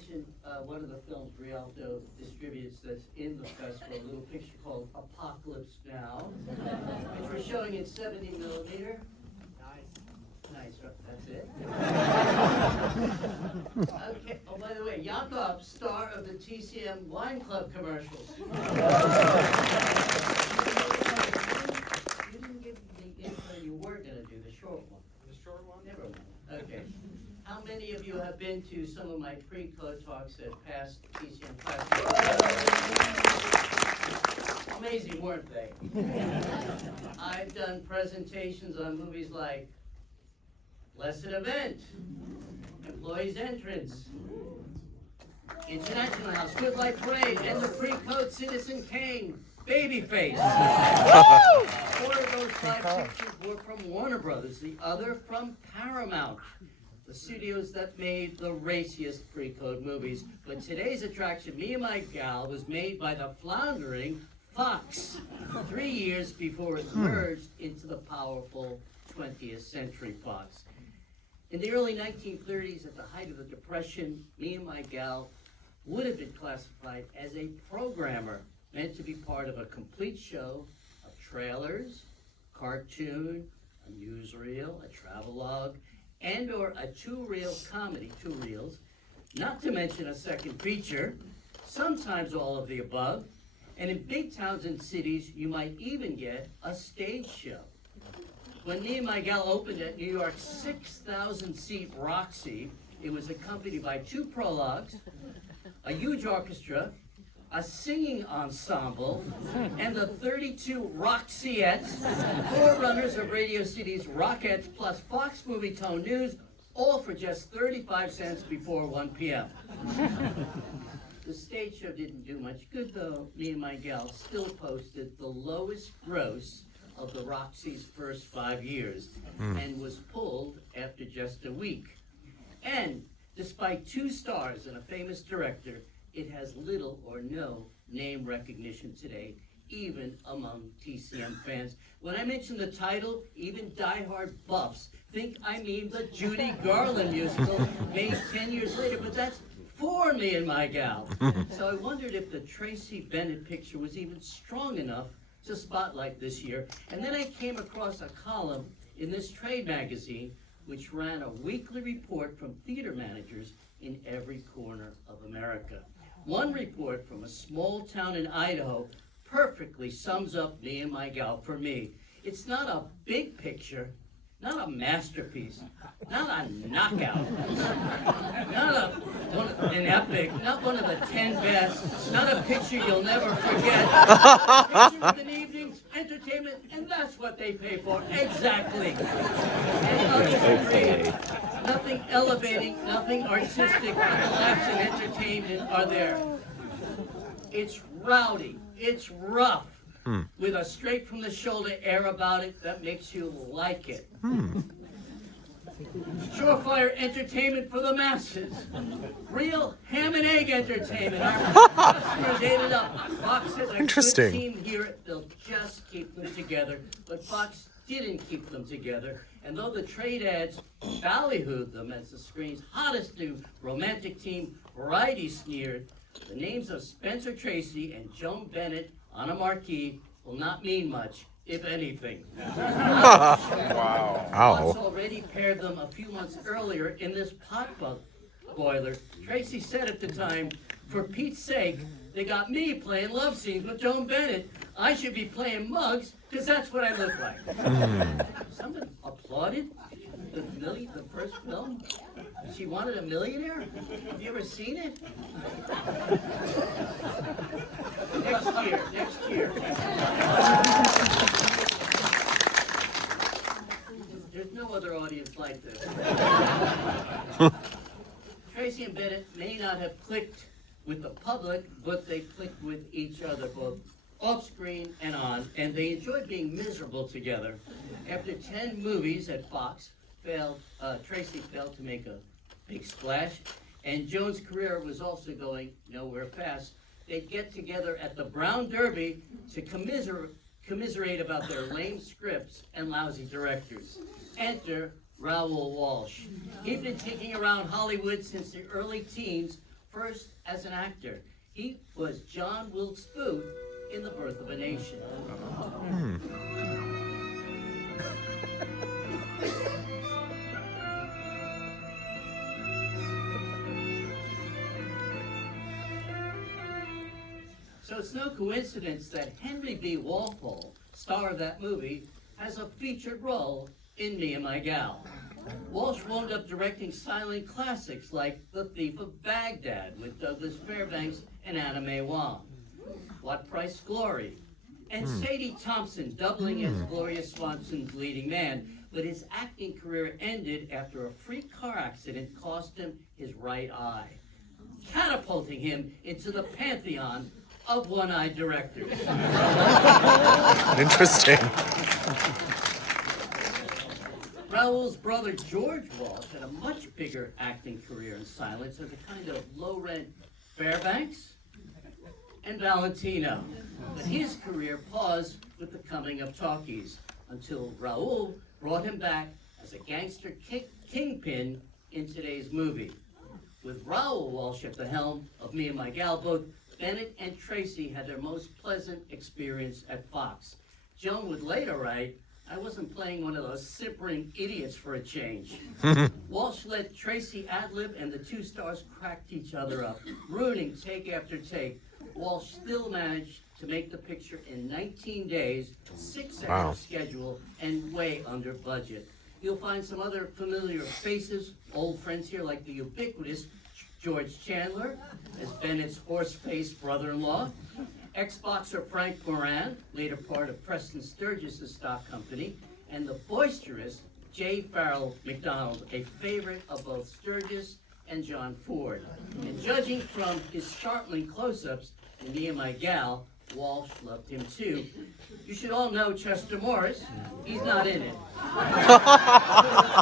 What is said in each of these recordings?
mention one of the films Rialto distributes that's in the festival, a little picture called Apocalypse Now, which we're showing in 70 millimeter. Nice, that's it. Okay, oh, by the way, Jakob, star of the TCM Wine Club commercials. You didn't give me the info you were going to do, the short one. The short one? Never mind. Okay. How many of you have been to some of my pre-code talks at past TCM classes? Amazing, weren't they? I've done presentations on movies like Blessed Event, Employee's Entrance, International House, Good Life Parade, and the pre-code Citizen Kane, Babyface. 4 of those 5 pictures were from Warner Brothers, the other from Paramount, the studios that made the raciest pre-code movies. But today's attraction, Me and My Gal, was made by the floundering Fox 3 years before it merged into the powerful 20th Century Fox. In the early 1930s, at the height of the Depression, Me and My Gal would have been classified as a programmer meant to be part of a complete show of trailers, cartoon, a newsreel, a travelogue, and or a 2-reel comedy, 2 reels, not to mention a second feature, sometimes all of the above, and in big towns and cities, you might even get a stage show. When Me and My Gal opened at New York's 6,000-seat Roxy, it was accompanied by 2 prologues, a huge orchestra, a singing ensemble, and the 32 Roxyettes, forerunners of Radio City's Rockettes plus Fox Movie Tone News, all for just 35 cents before 1 p.m. The stage show didn't do much good, though. Me and My Gal still posted the lowest gross of the Roxy's first 5 years and was pulled after just a week. And despite 2 stars and a famous director, it has little or no name recognition today, even among TCM fans. When I mention the title, even diehard buffs think I mean the Judy Garland musical made 10 years later, but that's for Me and My Gal. So I wondered if the Tracy Bennett picture was even strong enough to spotlight this year. And then I came across a column in this trade magazine which ran a weekly report from theater managers in every corner of America. One report from a small town in Idaho perfectly sums up Me and My Gal for me. It's not a big picture, not a masterpiece, not a knockout, not an epic, not one of the 10 best, not a picture you'll never forget. A picture of an evening's entertainment, and that's what they pay for, exactly. And others agree. Nothing elevating, nothing artistic, but the laughs and entertainment are there. It's rowdy, it's rough, with a straight from the shoulder air about it that makes you like it. Surefire entertainment for the masses. Real ham and egg entertainment. Our customers ate it up. Fox has a good team here. They'll just keep them together. But Fox didn't keep them together. And though the trade ads ballyhooed them as the screen's hottest new romantic team, Variety sneered, the names of Spencer Tracy and Joan Bennett on a marquee will not mean much, if anything. Wow. Fox already paired them a few months earlier in this pot boiler. Tracy said at the time, for Pete's sake, they got me playing love scenes with Joan Bennett. I should be playing mugs, because that's what I look like. Someone applauded the first film. She Wanted a Millionaire? Have you ever seen it? Next year. There's no other audience like this. Tracy and Bennett may not have clicked with the public, but they clicked with each other, both off-screen and on, and they enjoyed being miserable together. After 10 movies at Fox, Tracy failed to make a big splash, and Joan's career was also going nowhere fast. They'd get together at the Brown Derby to commiserate about their lame scripts and lousy directors. Enter Raoul Walsh. He'd been kicking around Hollywood since the early teens, first as an actor. He was John Wilkes Booth in The Birth of a Nation. So it's no coincidence that Henry B. Walpole, star of that movie, has a featured role in Me and My Gal. Walsh wound up directing silent classics like The Thief of Baghdad with Douglas Fairbanks and Anna Mae Wong, What Price Glory, and Sadie Thompson doubling as Gloria Swanson's leading man, but his acting career ended after a freak car accident cost him his right eye, catapulting him into the pantheon of one-eyed directors. Interesting. Raoul's brother George Walsh had a much bigger acting career in silence as a kind of low-rent Fairbanks and Valentino. But his career paused with the coming of talkies until Raoul brought him back as a gangster kingpin in today's movie. With Raoul Walsh at the helm of Me and My Gal, both Bennett and Tracy had their most pleasant experience at Fox. Joan would later write, "I wasn't playing one of those simpering idiots for a change." Walsh let Tracy ad-lib and the two stars cracked each other up, ruining take after take. Walsh still managed to make the picture in 19 days, 6-hour schedule, and way under budget. You'll find some other familiar faces, old friends here like the ubiquitous George Chandler as Bennett's horse-faced brother-in-law, ex-boxer Frank Moran, later part of Preston Sturgis' stock company, and the boisterous J. Farrell McDonald, a favorite of both Sturgis and John Ford. And judging from his startling close-ups in Me and My Gal, Walsh loved him too. You should all know Chester Morris. He's not in it.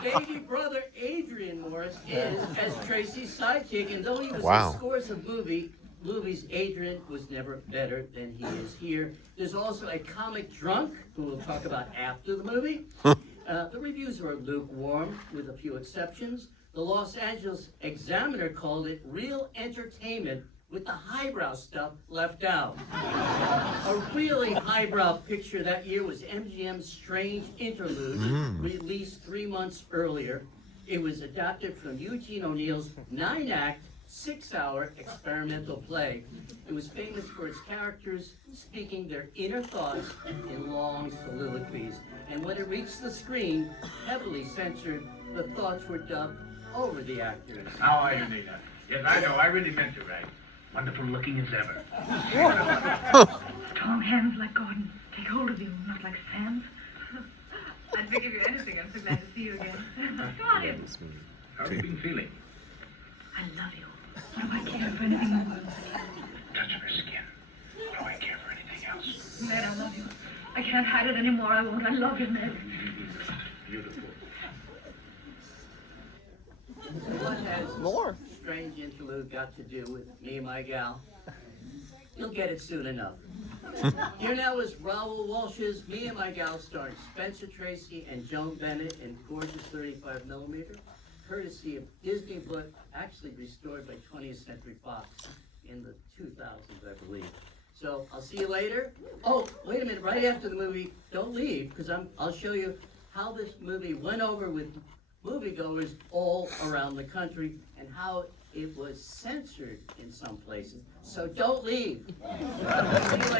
His baby brother Adrian Morris is as Tracy's sidekick, and though he was in scores of movies, Adrian was never better than he is here. There's also a comic drunk who we'll talk about after the movie. The reviews are lukewarm, with a few exceptions. The Los Angeles Examiner called it real entertainment with the highbrow stuff left out. A really highbrow picture that year was MGM's Strange Interlude, released 3 months earlier. It was adapted from Eugene O'Neill's 9-act, 6-hour experimental play. It was famous for its characters speaking their inner thoughts in long soliloquies. And when it reached the screen, heavily censored, the thoughts were dubbed over the actors. How are you, Nina? Yes, I know. I really meant to, right? Wonderful looking as ever. Strong hands like Gordon. Take hold of you, not like Sam's. I'd forgive you anything. I'm so glad to see you again. Come on in. How have you been feeling? I love you. What do I care for anything more? Touch of her skin. What do I care for anything else? Ned, I love you. I can't hide it anymore. I won't. I love you, Ned. Beautiful. What has Strange Interlude got to do with Me and My Gal? You'll get it soon enough. Here now is Raoul Walsh's Me and My Gal, starring Spencer Tracy and Joan Bennett in gorgeous 35mm, courtesy of Disney, but actually restored by 20th Century Fox in the 2000s, I believe. So I'll see you later. Oh, wait a minute! Right after the movie, don't leave, because I'll show you how this movie went over with moviegoers all around the country and how it was censored in some places. So don't leave. See you later.